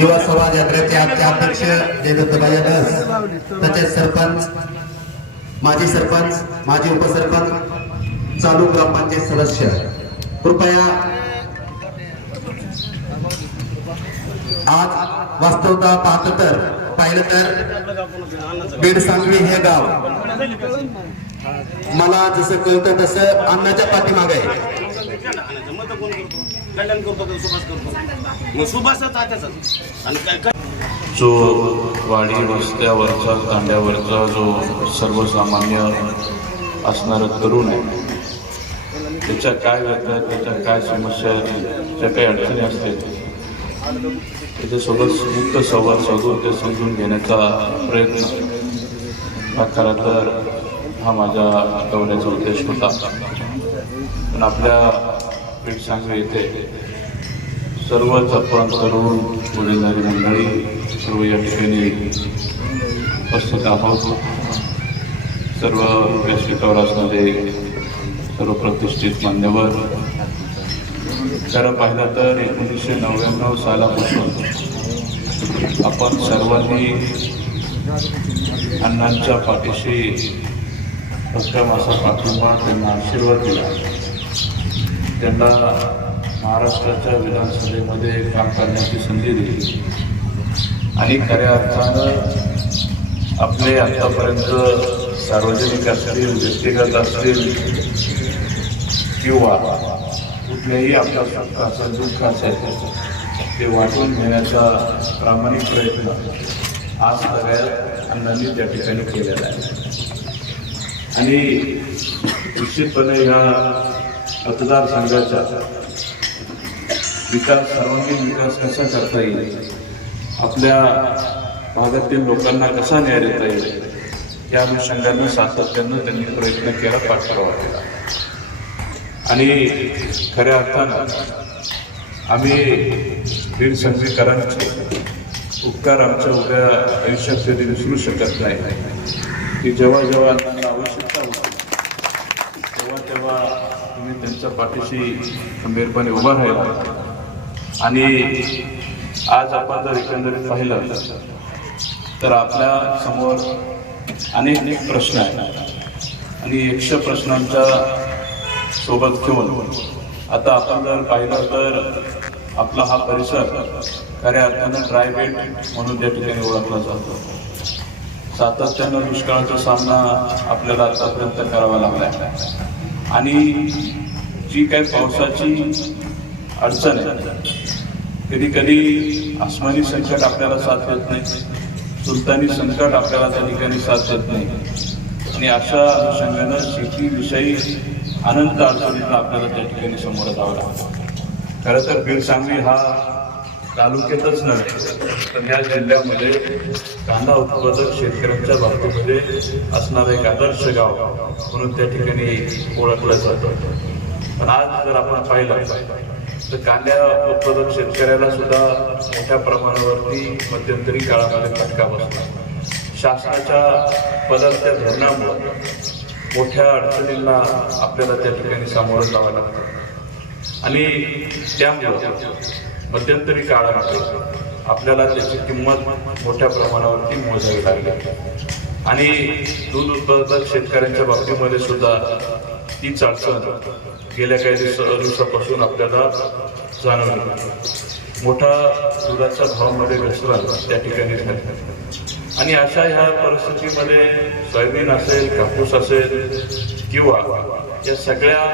युवा समाज यात्रेचे आमचे अध्यक्ष जयदत्तबाई धस तसेच सरपंच माजी सरपंच माजी उपसरपंच चालू ग्रामपंचायत सदस्य. कृपया आज वास्तवता पाहत तर पाहिलं तर बीड सांगवी हे गाव. मला जसं कळतं तसं अन्नाच्या पाठीमागे आहे. मत करतो कल्याण करतो का सुभाष करतो? मग सुभाषच तात्याचाच आणि काय जो वाडी रस्त्यावरचा तांड्यावरचा जो सर्वसामान्य असणारा तरुण आहे त्याच्या काय व्यथा आहेत, त्याच्या काय समस्या आहेत त्या काही अडचणी असतील त्याच्यासोबत मुक्त संवाद साधून ते समजून घेण्याचा प्रयत्न हा खरा तर हा माझ्या दौऱ्याचा उद्देश होता. पण आपल्या पीठ येथे सर्वच आपण तरुण वडीलधारी मंडळी सर्व या ठिकाणी उपस्थित आहोत. सर्व व्यासपीठावर असणारे सर्व प्रतिष्ठित मान्यवर. खरं पाहिलं तर एकोणीसशे नव्याण्णव सालापासून आपण सर्वांनी अण्णांच्या पाठीशी भक्कम असा पाठिंबा त्यांना आशीर्वाद दिला. त्यांना महाराष्ट्राच्या विधानसभेमध्ये काम करण्याची संधी दिली. आणि खऱ्या अर्थानं आपले आतापर्यंत सार्वजनिक असतील व्यक्तिगत असतील किंवा कुठल्याही आपल्या सुखाचं दुःख असेल ते वाटून घेण्याचा प्रामाणिक प्रयत्न आज सगळ्या अण्णांनी त्या ठिकाणी केलेला आहे. आणि निश्चितपणे ह्या मतदारसंघाचा विकास सर्वांगीण विकास कसा करता येईल? आपल्या भागातील लोकांना कसा न्याय देता येईल? या अनुषंगानं सातत्यानं त्यांनी प्रयत्न केला पाठपुरावा केला. आणि खऱ्या अर्थानं आम्ही बीड संघीकरांचे उपकार आमच्या उद्या आयुष्यात कधी विसरू शकत नाही. की जेव्हा जेव्हा त्यांना आवश्यकता होती तेव्हा तेव्हा तुम्ही त्यांच्या पाठीशी खंबीरपणे उभा राहिला. आणि आज आपण जर एकंदरीत पाहिलं तर आपल्यासमोर अनेक अनेक प्रश्न आहेत. आणि एकशे प्रश्नांच्या सोबत घेऊन आता आपण जर पाहिलं तर आपला हा परिसर खऱ्या अर्थानं ड्रायबेट म्हणून त्या ठिकाणी ओळखला जातो. सातत्यानं दुष्काळाचा सामना आपल्याला आतापर्यंत करावा लागला आहे आणि जी काही पावसाची अडचण आहे कधी कधी आसमानी संकट आपल्याला साथ देत नाही सुलतानी संकट आपल्याला त्या ठिकाणी साथ देत नाही. आणि अशा अनुषंगानं शेतीविषयी अनंत अडचणींना आपल्याला त्या ठिकाणी समोर जावं लागतं. खरं तर बीड सांगली हा तालुक्यातच नव्हे तर या जिल्ह्यामध्ये कांदा उत्पादक शेतकऱ्यांच्या बाबतीमध्ये असणारं एक आदर्श गाव म्हणून त्या ठिकाणी ओळखलं जातं. पण आज जर आपण पाहिलं तर कांद्या उत्पादक शेतकऱ्याला सुद्धा मोठ्या प्रमाणावरती मध्यंतरी काळामध्ये फटका बसला. शासनाच्या पदाच्या धोरणामुळे मोठ्या अडचणींना आपल्याला त्या ठिकाणी सामोरं जावं लागतं. आणि त्यामुळं मध्यंतरी काळामध्ये आपल्याला त्याची किंमत मोठ्या प्रमाणावरती मोजावी लागली. आणि दूध उत्पादक शेतकऱ्यांच्या बाबतीमध्ये सुद्धा तीच अडचण गेल्या काही दिवसा दिवसापासून आपल्याला जाणवली. मोठा दुधाच्या भावामध्ये घसरण त्या ठिकाणी झाली. आणि अशा ह्या परिस्थितीमध्ये सोयाबीन असेल कापूस असेल किंवा या सगळ्या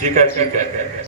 जे काय पीक आहे